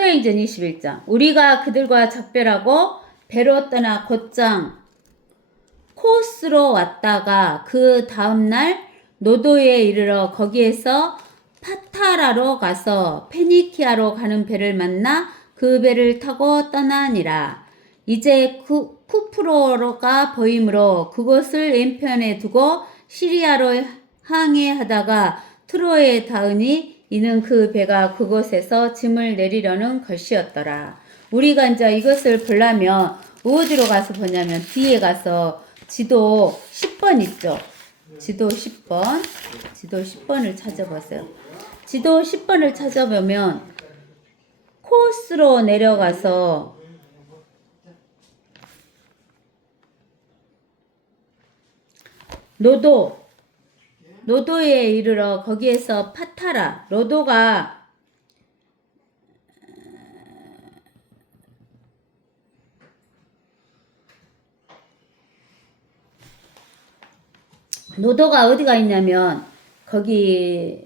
사도행전 21장. 우리가 그들과 작별하고 배로 떠나 곧장 코스로 왔다가 그 다음날 노도에 이르러 거기에서 파타라로 가서 페니키아로 가는 배를 만나 그 배를 타고 떠나니라. 이제 쿠프로가 보이므로 그곳을 왼편에 두고 시리아로 항해하다가 트로에 닿으니 이는 그 배가 그곳에서 짐을 내리려는 것이었더라. 우리가 이제 이것을 보려면 어디로 가서 보냐면 뒤에 가서 지도 10번 있죠. 지도 10번. 지도 10번을 찾아보세요. 지도 10번을 찾아보면 코스로 내려가서 노도에 이르러 거기에서 파타라. 노도가 어디가 있냐면 거기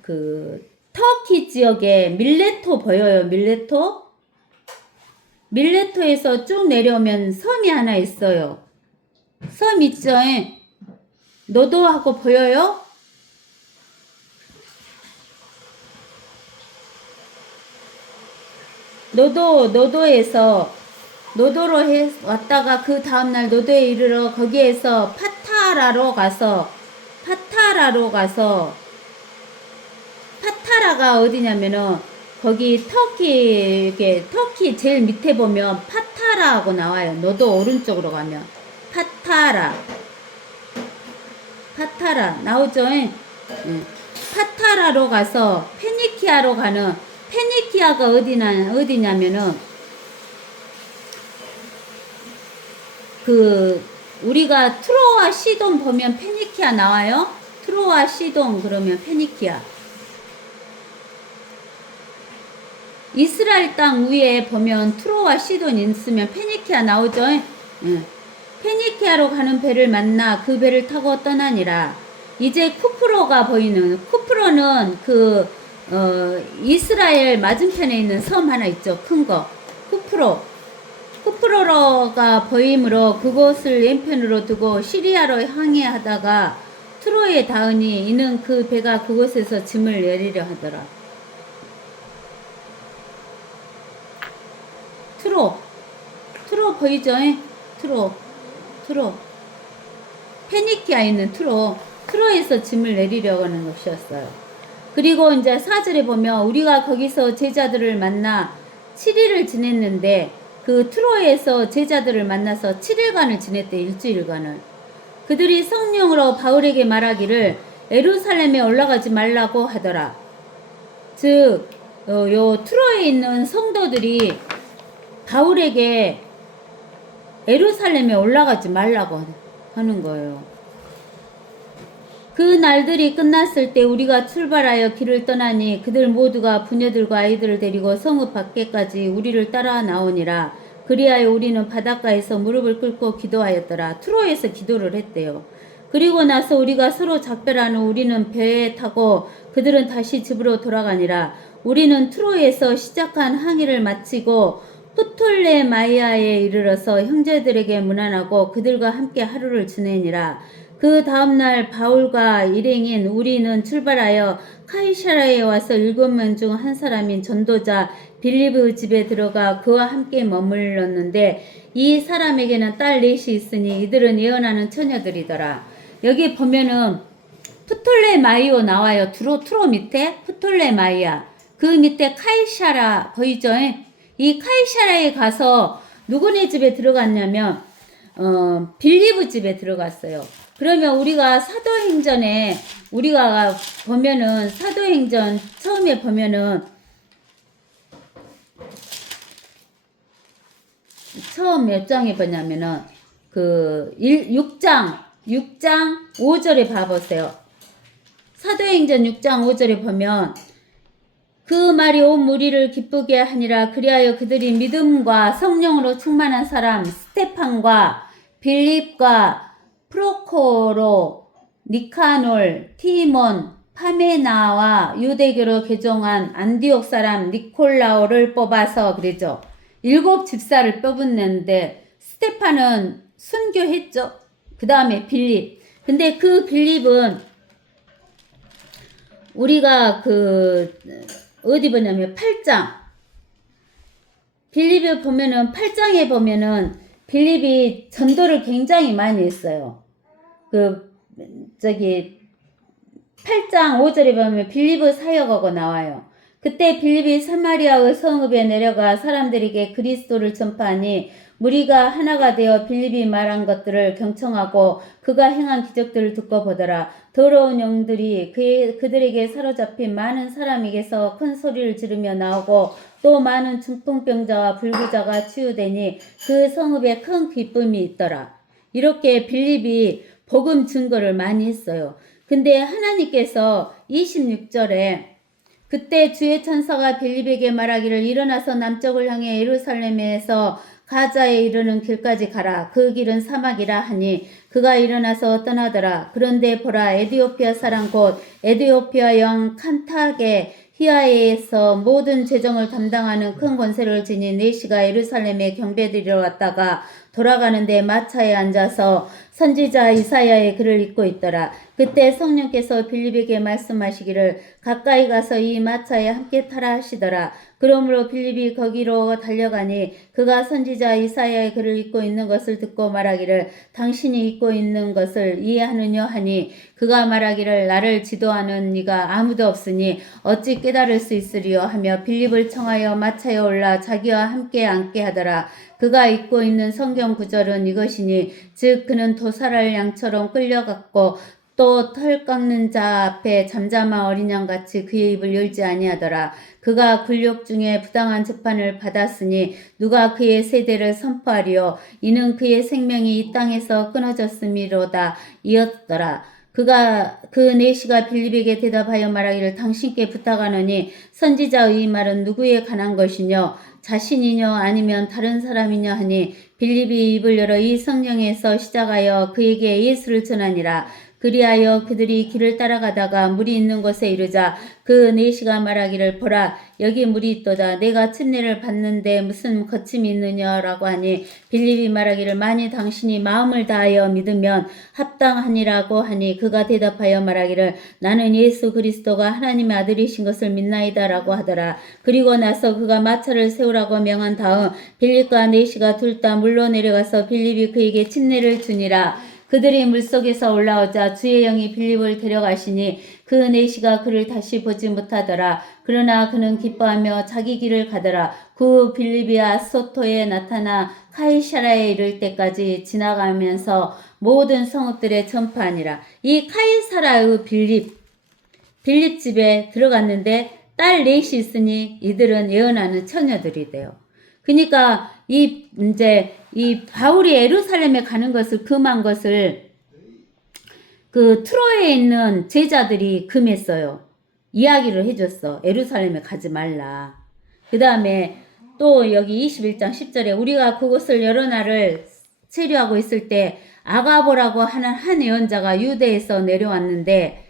그 터키 지역에 밀레토 보여요. 밀레토에서 쭉 내려오면 섬이 하나 있어요. 섬 있죠. 노도하고 보여요? 노도에서 노도로 왔다가 그 다음날 노도에 이르러 거기에서 파타라로 가서 파타라가 어디냐면은 거기 터키 제일 밑에 보면 파타라하고 나와요. 노도 오른쪽으로 가면 파타라 나오죠? 파타라로 가서 페니키아로 가는 페니키아가 어디냐면은 그 우리가 트로아 시돈 보면 페니키아 나와요. 트로아 시돈 그러면 페니키아. 이스라엘 땅 위에 보면 트로아 시돈 있으면 페니키아 나오죠. 페니키아로 가는 배를 만나 그 배를 타고 떠나니라. 이제 쿠프로가 보이는 쿠프로는 이스라엘 맞은편에 있는 섬 하나 있죠. 큰 거. 쿠프로가 보이므로 그곳을 왼편으로 두고 시리아로 항해하다가 트로에 닿으니 이는 그 배가 그곳에서 짐을 내리려 하더라. 트로 보이죠? 트로 페니키아에 있는 트로에서 짐을 내리려고 하는 것이었어요. 그리고 이제 4절에 보면 우리가 거기서 제자들을 만나 7일을 지냈는데 그 트로에서 제자들을 만나서 7일간을 지냈대. 일주일간을. 그들이 성령으로 바울에게 말하기를 예루살렘에 올라가지 말라고 하더라. 즉 요 트로에 있는 성도들이 바울에게 예루살렘에 올라가지 말라고 하는 거예요. 그 날들이 끝났을 때 우리가 출발하여 길을 떠나니 그들 모두가 부녀들과 아이들을 데리고 성읍 밖에까지 우리를 따라 나오니라. 그리하여 우리는 바닷가에서 무릎을 꿇고 기도하였더라. 트로에서 기도를 했대요. 그리고 나서 우리가 서로 작별한 후 우리는 배에 타고 그들은 다시 집으로 돌아가니라. 우리는 트로에서 시작한 항해를 마치고 프톨레마이아에 이르러서 형제들에게 문안하고 그들과 함께 하루를 지내니라. 그 다음날 바울과 일행인 우리는 출발하여 카이사라에 와서 7명 중 한 사람인 전도자 빌립의 집에 들어가 그와 함께 머물렀는데 이 사람에게는 딸 넷이 있으니 이들은 예언하는 처녀들이더라. 여기 보면은 프톨레마이오 나와요. 트로 밑에 프톨레마이아. 그 밑에 카이사라 보이죠? 이 카이사라에 가서 누구네 집에 들어갔냐면 빌립의 집에 들어갔어요. 그러면 우리가 사도행전에 우리가 보면은 사도행전 처음에 보면은 처음 몇 장에 보냐면은 그 6장 5절에 봐보세요. 사도행전 6장 5절에 보면 그 말이 온 무리를 기쁘게 하니라. 그리하여 그들이 믿음과 성령으로 충만한 사람 스테판과 빌립과 프로코로, 니카놀, 티몬, 파메나와 유대교로 개종한 안디옥 사람 니콜라오를 뽑아서 그러죠. 7 집사를 뽑았는데 스테판은 순교했죠. 그 다음에 빌립. 근데 그 빌립은 우리가 어디 보냐면 8장. 빌립에 보면은 8장에 보면은 빌립이 전도를 굉장히 많이 했어요. 8장 5절에 보면 빌립의 사역하고 나와요. 그때 빌립이 사마리아의 성읍에 내려가 사람들에게 그리스도를 전파하니 무리가 하나가 되어 빌립이 말한 것들을 경청하고 그가 행한 기적들을 듣고 보더라. 더러운 영들이 그들에게 사로잡힌 많은 사람에게서 큰 소리를 지르며 나오고 또 많은 중풍병자와 불구자가 치유되니 그 성읍에 큰 기쁨이 있더라. 이렇게 빌립이 복음 증거를 많이 했어요. 근데 하나님께서 26절에 그때 주의 천사가 빌립에게 말하기를 일어나서 남쪽을 향해 예루살렘에서 가자에 이르는 길까지 가라. 그 길은 사막이라 하니 그가 일어나서 떠나더라. 그런데 보라 에디오피아 사람 곧 에디오피아 왕 칸타게 히아에에서 모든 재정을 담당하는 큰 권세를 지닌 네시가 예루살렘에 경배드리러 왔다가 돌아가는데 마차에 앉아서 선지자 이사야의 글을 읽고 있더라. 그때 성령께서 빌립에게 말씀하시기를 가까이 가서 이 마차에 함께 타라 하시더라. 그러므로 빌립이 거기로 달려가니 그가 선지자 이사야의 글을 읽고 있는 것을 듣고 말하기를 당신이 읽고 있는 것을 이해하느냐 하니 그가 말하기를 나를 지도하는 네가 아무도 없으니 어찌 깨달을 수 있으리요 하며 빌립을 청하여 마차에 올라 자기와 함께 앉게 하더라. 그가 읽고 있는 성경 구절은 이것이니 즉 그는 도살할 양처럼 끌려갔고 또 털 깎는 자 앞에 잠잠한 어린 양같이 그의 입을 열지 아니하더라. 그가 굴욕 중에 부당한 재판을 받았으니 누가 그의 세대를 선포하리요. 이는 그의 생명이 이 땅에서 끊어졌음이로다 이었더라. 그 네시가 빌립에게 대답하여 말하기를 당신께 부탁하노니 선지자의 말은 누구에 관한 것이뇨? 자신이뇨 아니면 다른 사람이뇨 하니 빌립이 입을 열어 이 성령에서 시작하여 그에게 예수를 전하니라. 그리하여 그들이 길을 따라가다가 물이 있는 곳에 이르자 그 네시가 말하기를 보라 여기 물이 있도다. 내가 침례를 받는데 무슨 거침이 있느냐라고 하니 빌립이 말하기를 만일 당신이 마음을 다하여 믿으면 합당하니라고 하니 그가 대답하여 말하기를 나는 예수 그리스도가 하나님의 아들이신 것을 믿나이다라고 하더라. 그리고 나서 그가 마차를 세우라고 명한 다음 빌립과 네시가 둘 다 물로 내려가서 빌립이 그에게 침례를 주니라. 그들이 물속에서 올라오자 주의 영이 빌립을 데려가시니 그 네시가 그를 다시 보지 못하더라. 그러나 그는 기뻐하며 자기 길을 가더라. 그 빌립이 아소토에 나타나 카이사라에 이를 때까지 지나가면서 모든 성읍들에 전파하니라. 이 카이사라의 빌립 집에 들어갔는데 딸 넷이 있으니 이들은 예언하는 처녀들이 돼요. 그러니까 이 바울이 예루살렘에 가는 것을 금한 것을 그 트로에 있는 제자들이 금했어요. 이야기를 해줬어. 예루살렘에 가지 말라. 그 다음에 또 여기 21장 10절에 우리가 그곳을 여러 날을 체류하고 있을 때 아가보라고 하는 한 예언자가 유대에서 내려왔는데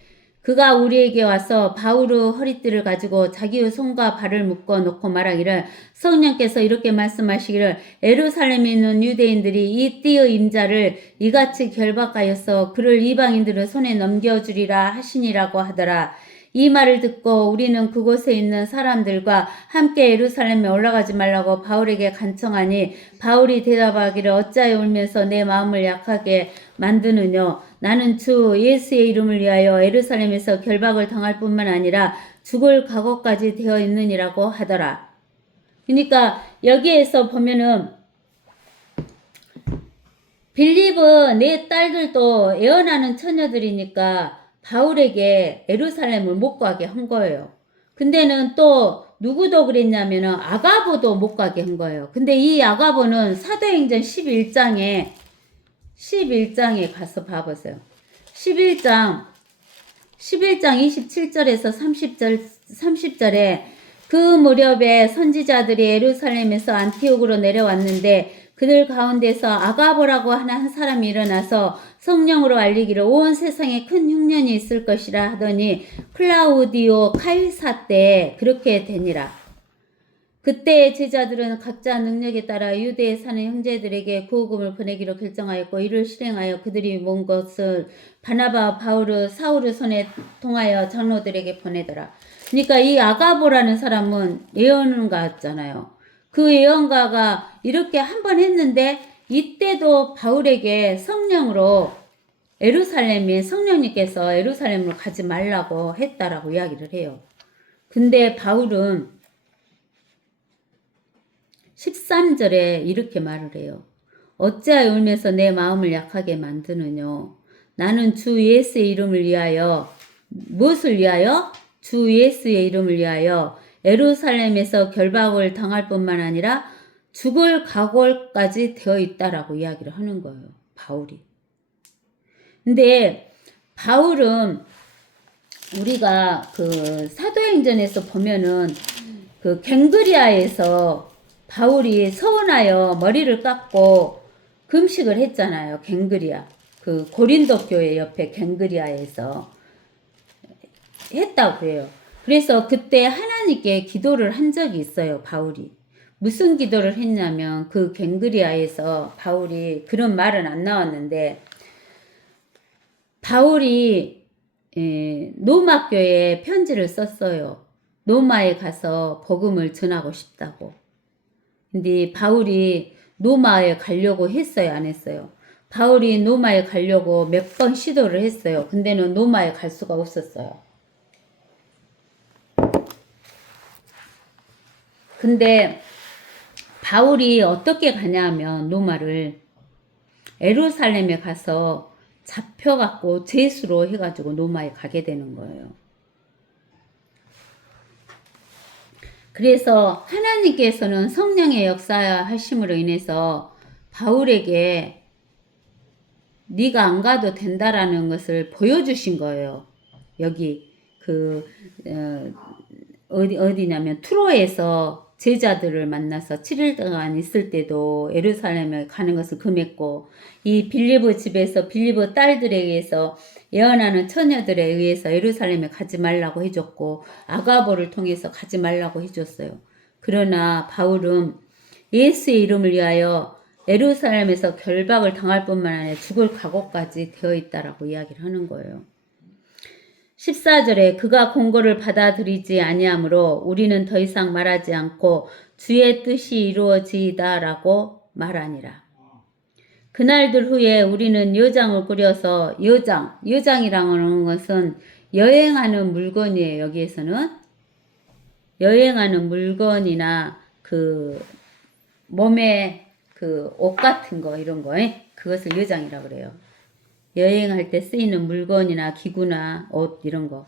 그가 우리에게 와서 바울의 허리띠를 가지고 자기의 손과 발을 묶어 놓고 말하기를 성령께서 이렇게 말씀하시기를 예루살렘에 있는 유대인들이 이 띠의 임자를 이같이 결박하여서 그를 이방인들의 손에 넘겨주리라 하시니라고 하더라. 이 말을 듣고 우리는 그곳에 있는 사람들과 함께 예루살렘에 올라가지 말라고 바울에게 간청하니 바울이 대답하기를 어찌하여 울면서 내 마음을 약하게 만드느냐. 나는 주 예수의 이름을 위하여 예루살렘에서 결박을 당할 뿐만 아니라 죽을 각오까지 되어 있느니라고 하더라. 그러니까 여기에서 보면은 빌립은 내 딸들도 예언하는 처녀들이니까 바울에게 예루살렘을 못 가게 한 거예요. 근데는 또 누구도 그랬냐면은 아가보도 못 가게 한 거예요. 근데 이 아가보는 사도행전 11장에 가서 봐보세요. 11장 27절에서 30절에 그 무렵에 선지자들이 예루살렘에서 안티옥으로 내려왔는데 그들 가운데서 아가보라고 하는 한 사람이 일어나서 성령으로 알리기를 온 세상에 큰 흉년이 있을 것이라 하더니 클라우디오 카이사 때에 그렇게 되니라. 그때 제자들은 각자 능력에 따라 유대에 사는 형제들에게 구호금을 보내기로 결정하였고 이를 실행하여 그들이 모은 것을 바나바, 바울을, 사울을 손에 통하여 장로들에게 보내더라. 그러니까 이 아가보라는 사람은 예언가였잖아요. 그 예언가가 이렇게 한 번 했는데 이때도 바울에게 성령으로 예루살렘에 성령님께서 예루살렘으로 가지 말라고 했다라고 이야기를 해요. 근데 바울은 13절에 이렇게 말을 해요. 어찌하여 울면서 내 마음을 약하게 만드느냐. 나는 주 예수의 이름을 위하여 무엇을 위하여? 주 예수의 이름을 위하여 예루살렘에서 결박을 당할 뿐만 아니라 죽을 각오까지 되어 있다라고 이야기를 하는 거예요. 바울이. 근데 바울은 우리가 그 사도행전에서 보면은 그 갱그리아에서 바울이 서운하여 머리를 깎고 금식을 했잖아요. 갱그리아. 그 고린도 교회 옆에 갱그리아에서 했다고 해요. 그래서 그때 하나님께 기도를 한 적이 있어요. 바울이. 무슨 기도를 했냐면 그 갱그리아에서 바울이 그런 말은 안 나왔는데 바울이 로마 교회에 편지를 썼어요. 로마에 가서 복음을 전하고 싶다고. 근데 바울이 로마에 가려고 했어요? 안 했어요? 바울이 로마에 가려고 몇 번 시도를 했어요. 근데는 로마에 갈 수가 없었어요. 근데 바울이 어떻게 가냐면 로마를 예루살렘에 가서 잡혀갖고 죄수로 해가지고 로마에 가게 되는 거예요. 그래서 하나님께서는 성령의 역사하심으로 인해서 바울에게 네가 안 가도 된다라는 것을 보여주신 거예요. 여기 어디냐면 트로에서 제자들을 만나서 7일 동안 있을 때도 예루살렘에 가는 것을 금했고 이 빌리보 집에서 빌리보 딸들에 의해서 예언하는 처녀들에 의해서 예루살렘에 가지 말라고 해줬고 아가보를 통해서 가지 말라고 해줬어요. 그러나 바울은 예수의 이름을 위하여 예루살렘에서 결박을 당할 뿐만 아니라 죽을 각오까지 되어 있다라고 이야기를 하는 거예요. 14절에 그가 공고를 받아들이지 아니하므로 우리는 더 이상 말하지 않고 주의 뜻이 이루어지이다라고 말하니라. 그날들 후에 우리는 여장을 꾸려서 여장이라는 것은 여행하는 물건이에요. 여기에서는 여행하는 물건이나 그 몸에 그 옷 같은 거 이런 거 그것을 여장이라고 그래요. 여행할 때 쓰이는 물건이나 기구나 옷 이런 거.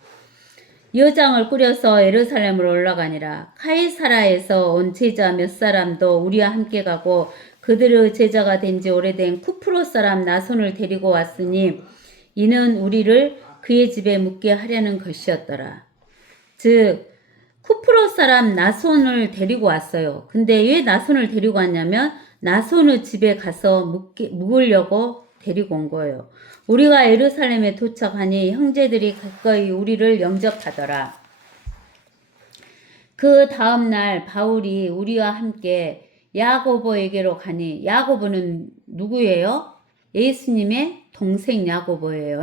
여장을 꾸려서 예루살렘으로 올라가니라. 카이사라에서 온 제자 몇 사람도 우리와 함께 가고 그들의 제자가 된 지 오래된 쿠프로 사람 나손을 데리고 왔으니 이는 우리를 그의 집에 묵게 하려는 것이었더라. 즉 쿠프로 사람 나손을 데리고 왔어요. 근데 왜 나손을 데리고 왔냐면 나손의 집에 가서 묵으려고 데리고 온 거예요. 우리가 예루살렘에 도착하니 형제들이 가까이 우리를 영접하더라. 그 다음날 바울이 우리와 함께 야고보에게로 가니 야고보는 누구예요? 예수님의 동생 야고보예요.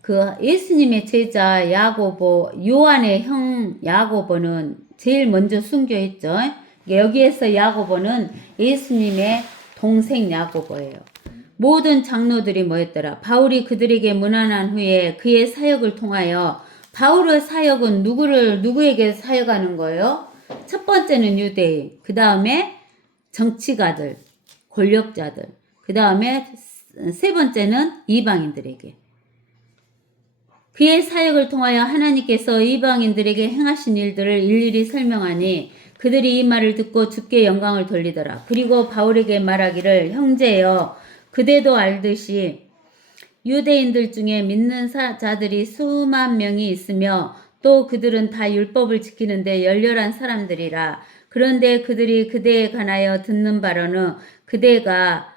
그 예수님의 제자 야고보, 요한의 형 야고보는 제일 먼저 순교했죠. 여기에서 야고보는 예수님의 동생 야고보예요. 모든 장로들이 모였더라. 바울이 그들에게 문안한 후에 그의 사역을 통하여 바울의 사역은 누구에게 사역하는 거예요? 첫 번째는 유대인, 그 다음에 정치가들, 권력자들, 그 다음에 세 번째는 이방인들에게. 그의 사역을 통하여 하나님께서 이방인들에게 행하신 일들을 일일이 설명하니 그들이 이 말을 듣고 주께 영광을 돌리더라. 그리고 바울에게 말하기를 형제여 그대도 알듯이 유대인들 중에 믿는 자들이 수만 명이 있으며 또 또 그들은 다 율법을 지키는데 열렬한 사람들이라. 그런데 그들이 그대에 관하여 듣는 바로는 그대가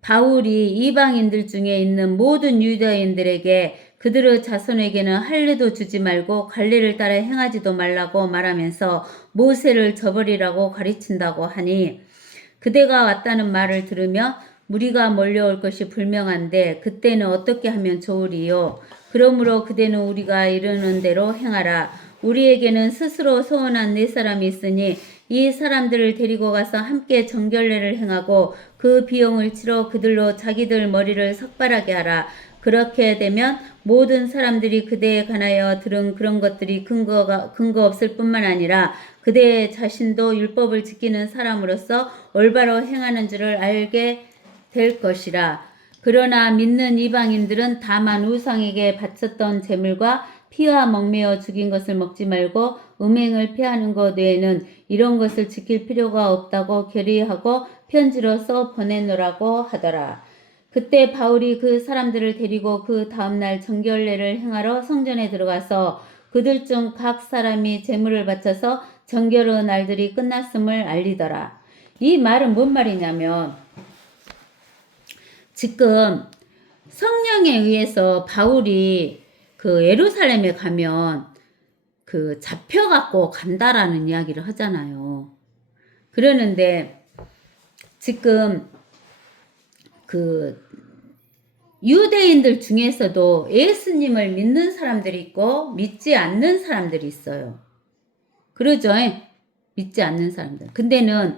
바울이 이방인들 중에 있는 모든 유대인들에게 그들의 자손에게는 할례도 주지 말고 관례를 따라 행하지도 말라고 말하면서 모세를 저버리라고 가르친다고 하니, 그대가 왔다는 말을 들으며 무리가 몰려올 것이 불명한데 그때는 어떻게 하면 좋으리요? 그러므로 그대는 우리가 이르는 대로 행하라. 우리에게는 스스로 소원한 4사람이 있으니 이 사람들을 데리고 가서 함께 정결례를 행하고 그 비용을 치러 그들로 자기들 머리를 삭발하게 하라. 그렇게 되면 모든 사람들이 그대에 관하여 들은 그런 것들이 근거 없을 뿐만 아니라 그대 자신도 율법을 지키는 사람으로서 올바로 행하는 줄을 알게 될 것이라. 그러나 믿는 이방인들은 다만 우상에게 바쳤던 제물과 피와 먹매어 죽인 것을 먹지 말고 음행을 피하는 것 외에는 이런 것을 지킬 필요가 없다고 결의하고 편지로 써 보내노라고 하더라. 그때 바울이 그 사람들을 데리고 그 다음날 정결례를 행하러 성전에 들어가서 그들 중 각 사람이 제물을 바쳐서 정결의 날들이 끝났음을 알리더라. 이 말은 뭔 말이냐면, 지금 성령에 의해서 바울이 그 예루살렘에 가면 그 잡혀갖고 간다라는 이야기를 하잖아요. 그러는데 지금 그 유대인들 중에서도 예수님을 믿는 사람들이 있고 믿지 않는 사람들이 있어요. 그러죠? 믿지 않는 사람들. 근데는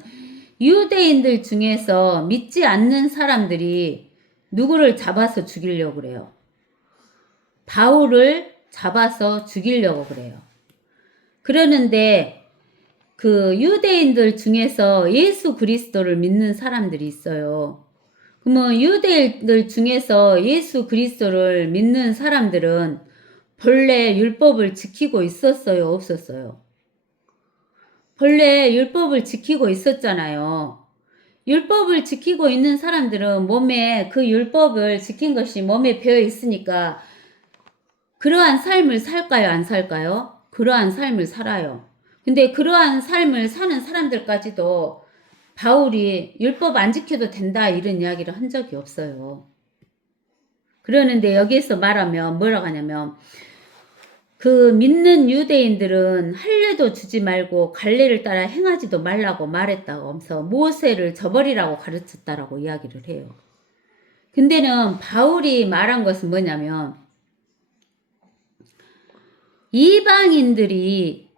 유대인들 중에서 믿지 않는 사람들이 누구를 잡아서 죽이려고 그래요? 바울을 잡아서 죽이려고 그래요. 그러는데 그 유대인들 중에서 예수 그리스도를 믿는 사람들이 있어요. 그러면 유대인들 중에서 예수 그리스도를 믿는 사람들은 본래 율법을 지키고 있었어요? 없었어요? 본래 율법을 지키고 있었잖아요. 율법을 지키고 있는 사람들은 몸에 그 율법을 지킨 것이 몸에 배어 있으니까 그러한 삶을 살까요? 안 살까요? 그러한 삶을 살아요. 근데 그러한 삶을 사는 사람들까지도 바울이 율법 안 지켜도 된다 이런 이야기를 한 적이 없어요. 그러는데 여기에서 말하면 뭐라고 하냐면, 그 믿는 유대인들은 할례도 주지 말고 관례를 따라 행하지도 말라고 말했다고 하면서 모세를 저버리라고 가르쳤다라고 이야기를 해요. 근데는 바울이 말한 것은 뭐냐면, 이방인들이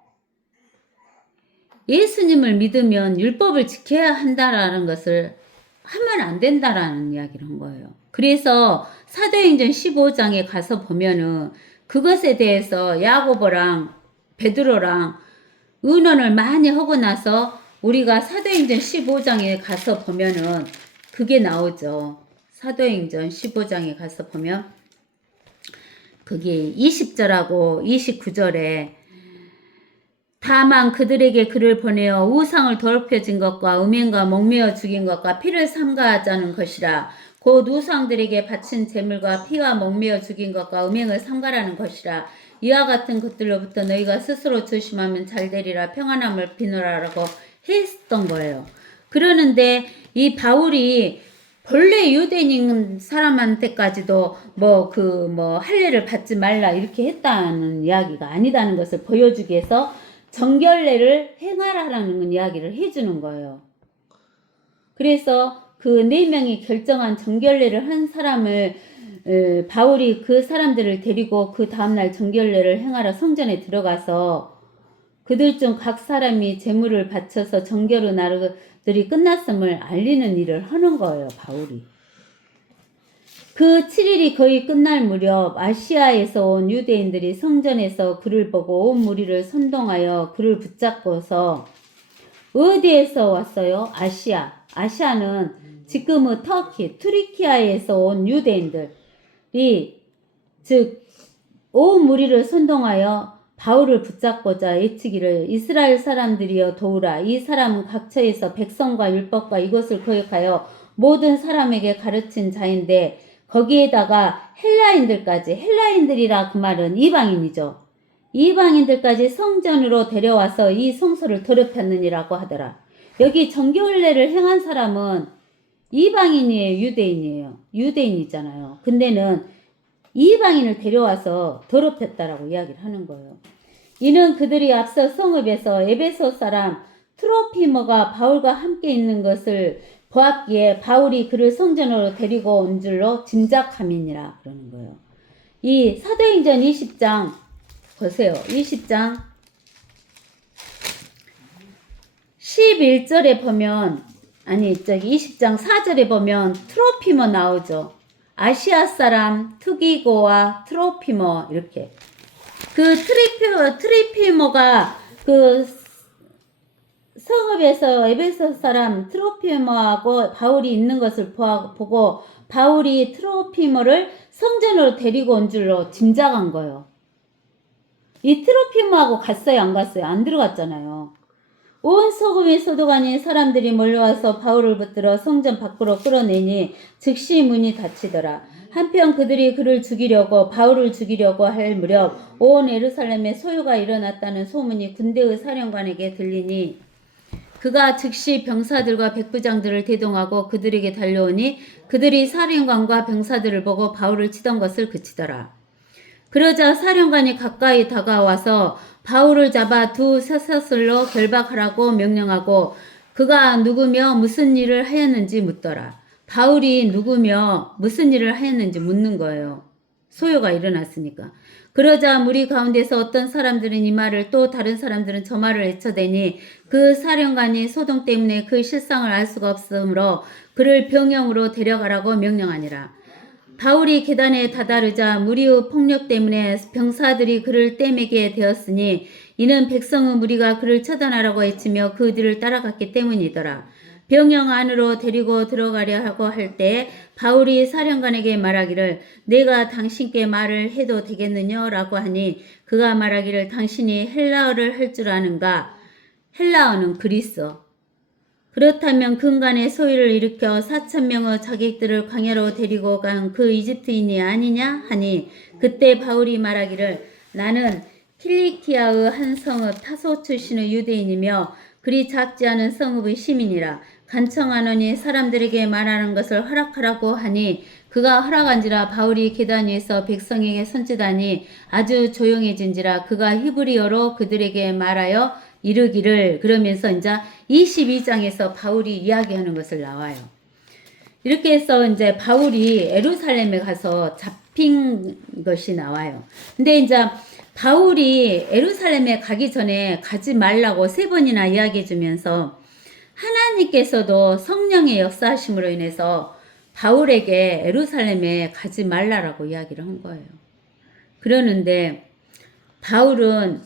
예수님을 믿으면 율법을 지켜야 한다라는 것을 하면 안 된다라는 이야기를 한 거예요. 그래서 사도행전 15장에 가서 보면은 그것에 대해서 야고보랑 베드로랑 의논을 많이 하고 나서 우리가 사도행전 15장에 가서 보면은 그게 나오죠. 사도행전 15장에 가서 보면 거기 20절하고 29절에 다만 그들에게 그를 보내어 우상을 더럽혀진 것과 음행과 목매어 죽인 것과 피를 삼가하자는 것이라. 곧 우상들에게 바친 제물과 피와 목매어 죽인 것과 음행을 삼가라는 것이라. 이와 같은 것들로부터 너희가 스스로 조심하면 잘되리라. 평안함을 비노라라고 했던 거예요. 그러는데 이 바울이 본래 유대인 사람한테까지도 할례를 받지 말라 이렇게 했다는 이야기가 아니다는 것을 보여주기 위해서 정결례를 행하라라는 이야기를 해주는 거예요. 그래서 그 4명이 결정한 정결례를 한 사람을 바울이 그 사람들을 데리고 그 다음날 정결례를 행하러 성전에 들어가서 그들 중 각 사람이 제물을 바쳐서 정결의 날들이 끝났음을 알리는 일을 하는 거예요. 바울이. 그 7일이 거의 끝날 무렵 아시아에서 온 유대인들이 성전에서 그를 보고 온 무리를 선동하여 그를 붙잡고서 어디에서 왔어요? 아시아. 아시아는 지금의 터키, 투리키아에서 온 유대인들이 즉 온 무리를 선동하여 바울을 붙잡고자 외치기를 이스라엘 사람들이여 도우라. 이 사람은 각처에서 백성과 율법과 이것을 거역하여 모든 사람에게 가르친 자인데 거기에다가 헬라인들까지, 헬라인들이라 그 말은 이방인이죠. 이방인들까지 성전으로 데려와서 이 성소를 더럽혔느니라고 하더라. 여기 정결례를 행한 사람은 이방인이에요, 유대인이에요? 유대인이잖아요. 근데는 이방인을 데려와서 더럽혔다라고 이야기를 하는 거예요. 이는 그들이 앞서 성읍에서 에베소 사람 트로피머가 바울과 함께 있는 것을 보았기에 바울이 그를 성전으로 데리고 온 줄로 짐작함이니라 그러는 거예요. 이 사도행전 20장 보세요. 20장 11절에 보면 저기 20장 4절에 보면 트로피머 나오죠. 아시아 사람 투기고와 트로피머 이렇게 그 트리피머가 그 성읍에서 에베소 사람 트로피머하고 바울이 있는 것을 보고 바울이 트로피머를 성전으로 데리고 온 줄로 짐작한 거예요. 이 트로피머하고 갔어요, 안 갔어요? 안 들어갔잖아요. 온 소금이 소도가니 사람들이 몰려와서 바울을 붙들어 성전 밖으로 끌어내니 즉시 문이 닫히더라. 한편 그들이 그를 죽이려고 바울을 죽이려고 할 무렵 온 예루살렘에 소요가 일어났다는 소문이 군대의 사령관에게 들리니 그가 즉시 병사들과 백부장들을 대동하고 그들에게 달려오니 그들이 사령관과 병사들을 보고 바울을 치던 것을 그치더라. 그러자 사령관이 가까이 다가와서 바울을 잡아 두 쇠사슬로 결박하라고 명령하고 그가 누구며 무슨 일을 하였는지 묻더라. 바울이 누구며 무슨 일을 하였는지 묻는 거예요. 소요가 일어났으니까. 그러자 무리 가운데서 어떤 사람들은 이 말을 또 다른 사람들은 저 말을 에쳐대니 그 사령관이 소동 때문에 그 실상을 알 수가 없으므로 그를 병영으로 데려가라고 명령하니라. 바울이 계단에 다다르자 무리의 폭력 때문에 병사들이 그를 떼매게 되었으니 이는 백성의 무리가 그를 처단하라고 외치며 그 뒤를 따라갔기 때문이더라. 병영 안으로 데리고 들어가려 하고 할 때 바울이 사령관에게 말하기를 내가 당신께 말을 해도 되겠느냐 라고 하니 그가 말하기를 당신이 헬라어를 할 줄 아는가? 헬라어는 그리스어. 그렇다면 근간에 소위를 일으켜 4,000명의 자객들을 광야로 데리고 간 그 이집트인이 아니냐 하니 그때 바울이 말하기를 나는 킬리키아의 한 성읍 타소 출신의 유대인이며 그리 작지 않은 성읍의 시민이라 간청하노니 사람들에게 말하는 것을 허락하라고 하니 그가 허락한지라 바울이 계단 위에서 백성에게 손짓하니 아주 조용해진지라 그가 히브리어로 그들에게 말하여 이르기를 그러면서 이제 22장에서 바울이 이야기하는 것을 나와요. 이렇게 해서 이제 바울이 예루살렘에 가서 잡힌 것이 나와요. 근데 이제 바울이 예루살렘에 가기 전에 가지 말라고 3번이나 이야기해 주면서 하나님께서도 성령의 역사하심으로 인해서 바울에게 예루살렘에 가지 말라라고 이야기를 한 거예요. 그러는데 바울은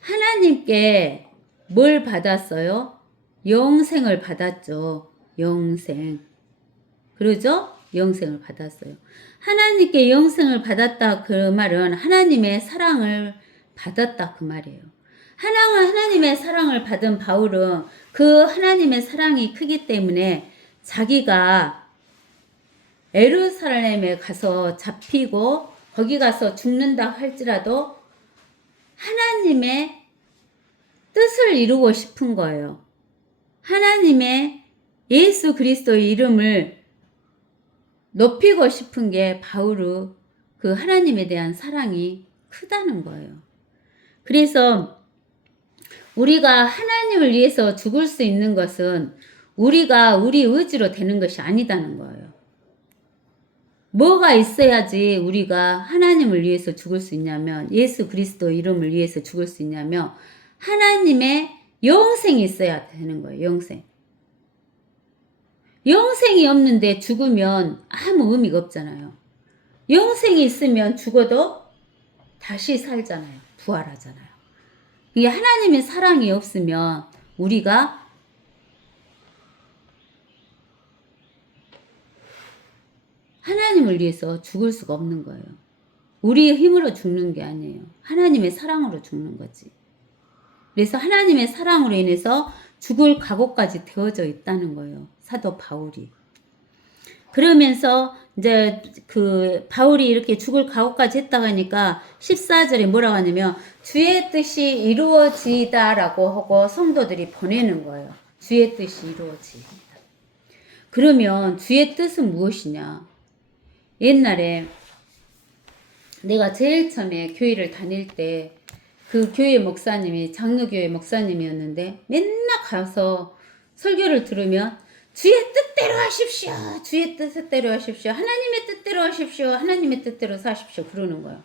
하나님께 뭘 받았어요? 영생을 받았죠. 영생. 그러죠? 영생을 받았어요. 하나님께 영생을 받았다 그 말은 하나님의 사랑을 받았다 그 말이에요. 하나님의 사랑을 받은 바울은 그 하나님의 사랑이 크기 때문에 자기가 예루살렘에 가서 잡히고 거기 가서 죽는다 할지라도 하나님의 뜻을 이루고 싶은 거예요. 하나님의 예수 그리스도의 이름을 높이고 싶은 게 바울의 그 하나님에 대한 사랑이 크다는 거예요. 그래서 우리가 하나님을 위해서 죽을 수 있는 것은 우리가 우리 의지로 되는 것이 아니다는 거예요. 뭐가 있어야지 우리가 하나님을 위해서 죽을 수 있냐면 예수 그리스도 이름을 위해서 죽을 수 있냐면 하나님의 영생이 있어야 되는 거예요. 영생. 영생이 없는데 죽으면 아무 의미가 없잖아요. 영생이 있으면 죽어도 다시 살잖아요. 부활하잖아요. 이게 하나님의 사랑이 없으면 우리가 하나님을 위해서 죽을 수가 없는 거예요. 우리의 힘으로 죽는 게 아니에요. 하나님의 사랑으로 죽는 거지. 그래서 하나님의 사랑으로 인해서 죽을 각오까지 되어져 있다는 거예요. 사도 바울이. 그러면서 이제 그 바울이 이렇게 죽을 각오까지 했다 하니까 14절에 뭐라고 하냐면 주의 뜻이 이루어지다라고 하고 성도들이 보내는 거예요. 주의 뜻이 이루어지다. 그러면 주의 뜻은 무엇이냐? 옛날에 내가 제일 처음에 교회를 다닐 때 그 교회 목사님이 장로교회 목사님이었는데 맨날 가서 설교를 들으면 주의 뜻대로 하십시오. 주의 뜻대로 하십시오. 하나님의 뜻대로 하십시오. 하나님의 뜻대로 사십시오. 그러는 거예요.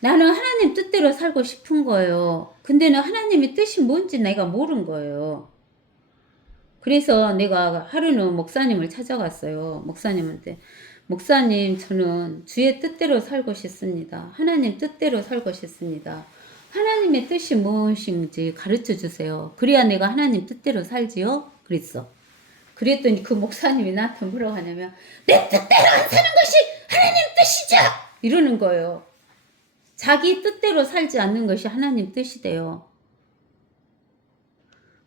나는 하나님 뜻대로 살고 싶은 거예요. 근데는 하나님의 뜻이 뭔지 내가 모르는 거예요. 그래서 내가 하루는 목사님을 찾아갔어요. 목사님한테. 목사님, 저는 주의 뜻대로 살고 싶습니다. 하나님 뜻대로 살고 싶습니다. 하나님의 뜻이 무엇인지 가르쳐 주세요. 그래야 내가 하나님 뜻대로 살지요? 그랬어. 그랬더니 그 목사님이 나한테 뭐라고 하냐면 내 뜻대로 안 사는 것이 하나님 뜻이죠! 이러는 거예요. 자기 뜻대로 살지 않는 것이 하나님 뜻이대요.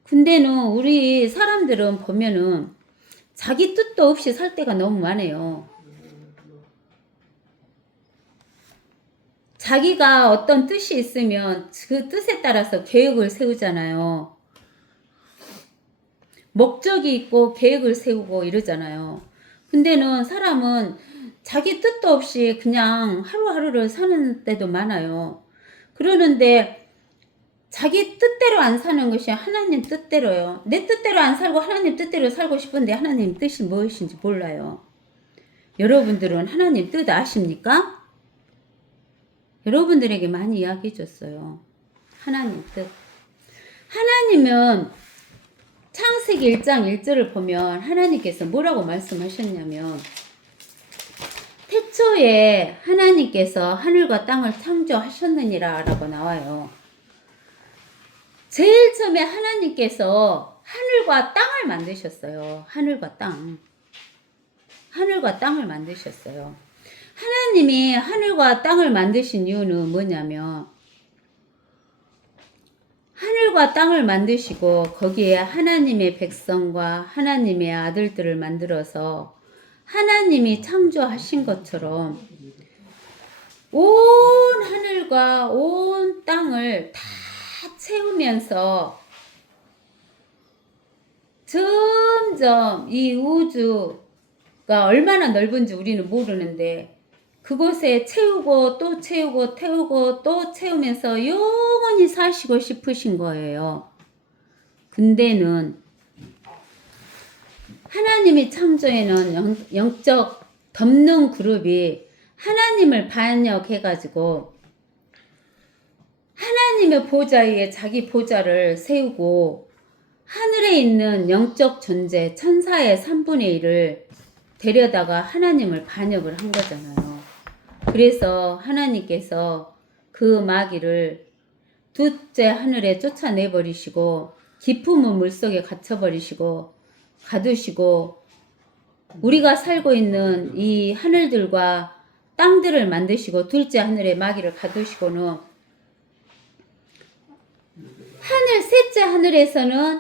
근데는 우리 사람들은 보면은 자기 뜻도 없이 살 때가 너무 많아요. 자기가 어떤 뜻이 있으면 그 뜻에 따라서 계획을 세우잖아요. 목적이 있고 계획을 세우고 이러잖아요. 근데는 사람은 자기 뜻도 없이 그냥 하루하루를 사는 때도 많아요. 그러는데 자기 뜻대로 안 사는 것이 하나님 뜻대로요. 내 뜻대로 안 살고 하나님 뜻대로 살고 싶은데 하나님 뜻이 무엇인지 몰라요. 여러분들은 하나님 뜻 아십니까? 여러분들에게 많이 이야기해 줬어요. 하나님 뜻. 하나님은 창세기 1장 1절을 보면 하나님께서 뭐라고 말씀하셨냐면 태초에 하나님께서 하늘과 땅을 창조하셨느니라 라고 나와요. 제일 처음에 하나님께서 하늘과 땅을 만드셨어요. 하늘과 땅. 하늘과 땅을 만드셨어요. 하나님이 하늘과 땅을 만드신 이유는 뭐냐면 하늘과 땅을 만드시고 거기에 하나님의 백성과 하나님의 아들들을 만들어서 하나님이 창조하신 것처럼 온 하늘과 온 땅을 다 채우면서 점점 이 우주가 얼마나 넓은지 우리는 모르는데 그곳에 채우고 또 채우고 태우고 또 채우면서 영원히 사시고 싶으신 거예요. 근데는 하나님이 창조에는 영적 덮는 그룹이 하나님을 반역해가지고 하나님의 보좌 위에 자기 보좌를 세우고 하늘에 있는 영적 존재 천사의 3분의 1을 데려다가 하나님을 반역을 한 거잖아요. 그래서 하나님께서 그 마귀를 둘째 하늘에 쫓아내버리시고 깊은 물속에 갇혀버리시고 가두시고 우리가 살고 있는 이 하늘들과 땅들을 만드시고 둘째 하늘에 마귀를 가두시고는 셋째 하늘에서는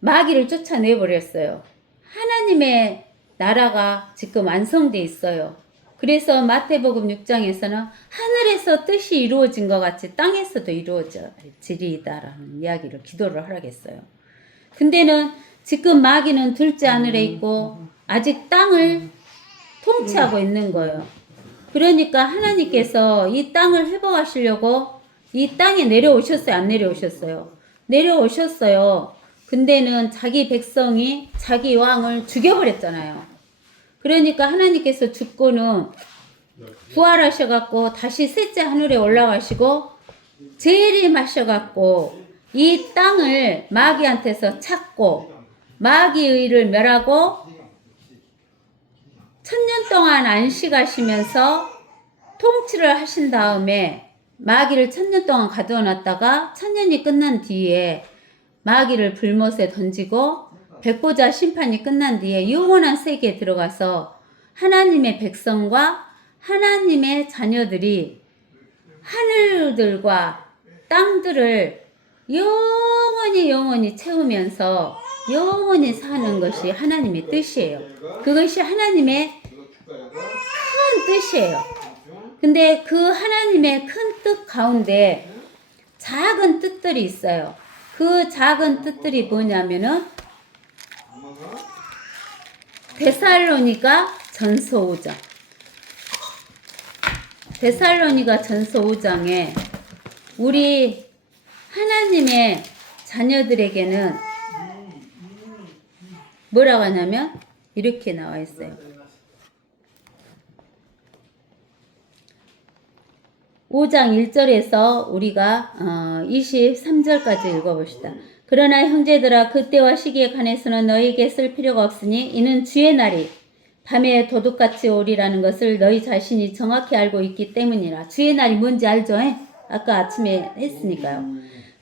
마귀를 쫓아내버렸어요. 하나님의 나라가 지금 완성돼 있어요. 그래서 마태복음 6장에서는 하늘에서 뜻이 이루어진 것 같이 땅에서도 이루어지리이다라는 이야기를 기도를 하라겠어요. 근데는 지금 마귀는 둘째 하늘에 있고 아직 땅을 통치하고 있는 거예요. 그러니까 하나님께서 이 땅을 회복하시려고 이 땅에 내려오셨어요? 안 내려오셨어요? 내려오셨어요. 근데는 자기 백성이 자기 왕을 죽여버렸잖아요. 그러니까 하나님께서 죽고는 부활하셔갖고 다시 셋째 하늘에 올라가시고 재림하셔갖고 이 땅을 마귀한테서 찾고 마귀의 일을 멸하고 1000년 동안 안식하시면서 통치를 하신 다음에 마귀를 1000년 동안 가두어 놨다가 1000년이 끝난 뒤에 마귀를 불못에 던지고 백보자 심판이 끝난 뒤에 영원한 세계에 들어가서 하나님의 백성과 하나님의 자녀들이 하늘들과 땅들을 영원히 채우면서 영원히 사는 것이 하나님의 뜻이에요. 그것이 하나님의 큰 뜻이에요. 근데 그 하나님의 큰 뜻 가운데 작은 뜻들이 있어요. 그 작은 뜻들이 뭐냐면은 데살로니가 전서 5장. 데살로니가 전서 5장에 우리 하나님의 자녀들에게는 뭐라고 하냐면 이렇게 나와 있어요. 5장 1절에서 우리가 23절까지 읽어봅시다. 그러나 형제들아 그때와 시기에 관해서는 너희에게 쓸 필요가 없으니 이는 주의 날이 밤에 도둑같이 오리라는 것을 너희 자신이 정확히 알고 있기 때문이라. 주의 날이 뭔지 알죠? 아까 아침에 했으니까요.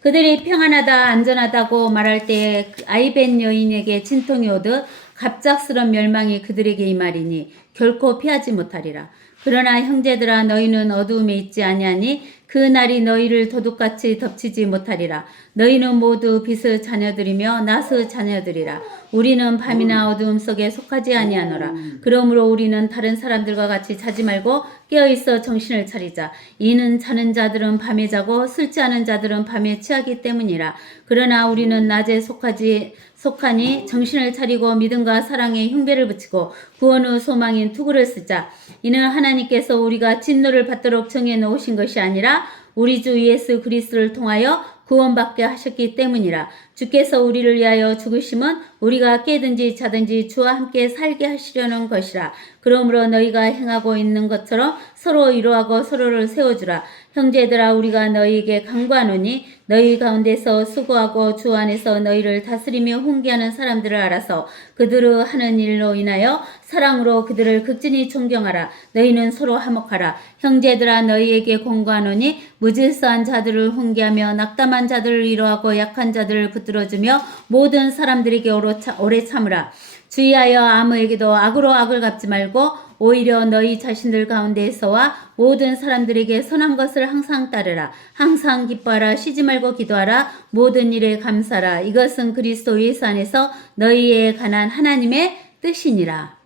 그들이 평안하다 안전하다고 말할 때 아이벤 여인에게 진통이 오듯 갑작스런 멸망이 그들에게 임하리니 결코 피하지 못하리라. 그러나 형제들아 너희는 어두움에 있지 아니하니 그 날이 너희를 도둑같이 덮치지 못하리라. 너희는 모두 빛의 자녀들이며 낮의 자녀들이라. 우리는 밤이나 어두움 속에 속하지 아니하노라. 그러므로 우리는 다른 사람들과 같이 자지 말고 깨어있어 정신을 차리자. 이는 자는 자들은 밤에 자고 술 취하는 자들은 밤에 취하기 때문이라. 그러나 우리는 낮에 속하니 정신을 차리고 믿음과 사랑에 흉배를 붙이고 구원의 소망인 투구를 쓰자. 이는 하나님께서 우리가 진노를 받도록 정해 놓으신 것이 아니라 우리 주 예수 그리스도를 통하여 구원받게 하셨기 때문이라. 주께서 우리를 위하여 죽으심은 우리가 깨든지 자든지 주와 함께 살게 하시려는 것이라. 그러므로 너희가 행하고 있는 것처럼 서로 위로하고 서로를 세워주라. 형제들아 우리가 너희에게 간구하노니 너희 가운데서 수고하고 주 안에서 너희를 다스리며 훈계하는 사람들을 알아서 그들의 하는 일로 인하여 사랑으로 그들을 극진히 존경하라. 너희는 서로 화목하라. 형제들아 너희에게 공고하노니 무질서한 자들을 훈계하며 낙담한 자들을 위로하고 약한 자들을 붙들어주며 모든 사람들에게 오래 참으라. 주의하여 아무에게도 악으로 악을 갚지 말고 오히려 너희 자신들 가운데에서와 모든 사람들에게 선한 것을 항상 따르라. 항상 기뻐하라. 쉬지 말고 기도하라. 모든 일에 감사하라. 이것은 그리스도 예수 안에서 너희에 관한 하나님의 뜻이니라.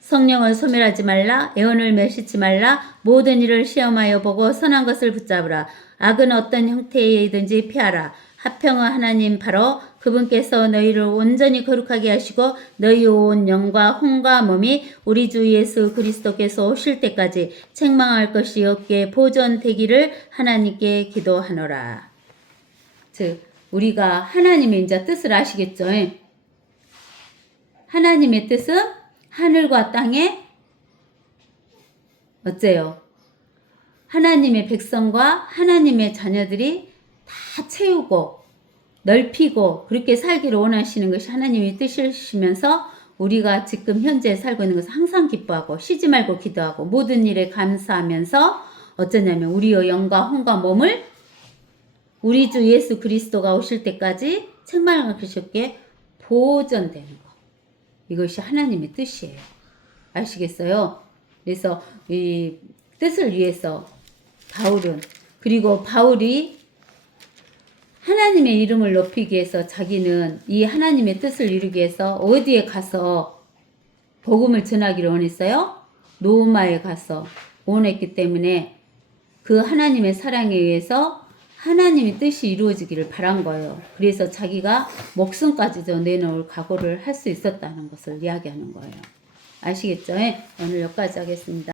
성령을 소멸하지 말라. 애원을 멸시치 말라. 모든 일을 시험하여 보고 선한 것을 붙잡으라. 악은 어떤 형태이든지 피하라. 화평의 하나님 바로 그분께서 너희를 온전히 거룩하게 하시고 너희 온 영과 혼과 몸이 우리 주 예수 그리스도께서 오실 때까지 책망할 것이 없게 보존되기를 하나님께 기도하노라. 즉 우리가 하나님의 이제 뜻을 아시겠죠? 하나님의 뜻은 하늘과 땅에 어째요? 하나님의 백성과 하나님의 자녀들이 다 채우고 넓히고 그렇게 살기를 원하시는 것이 하나님의 뜻이시면서 우리가 지금 현재 살고 있는 것을 항상 기뻐하고 쉬지 말고 기도하고 모든 일에 감사하면서 어쩌냐면 우리의 영과 혼과 몸을 우리 주 예수 그리스도가 오실 때까지 책망하셨게 보존되는 것. 이것이 하나님의 뜻이에요. 아시겠어요? 그래서 이 뜻을 위해서 바울이 하나님의 이름을 높이기 위해서 자기는 이 하나님의 뜻을 이루기 위해서 어디에 가서 복음을 전하기를 원했어요? 로마에 가서 원했기 때문에 그 하나님의 사랑에 의해서 하나님의 뜻이 이루어지기를 바란 거예요. 그래서 자기가 목숨까지도 내놓을 각오를 할 수 있었다는 것을 이야기하는 거예요. 아시겠죠? 오늘 여기까지 하겠습니다.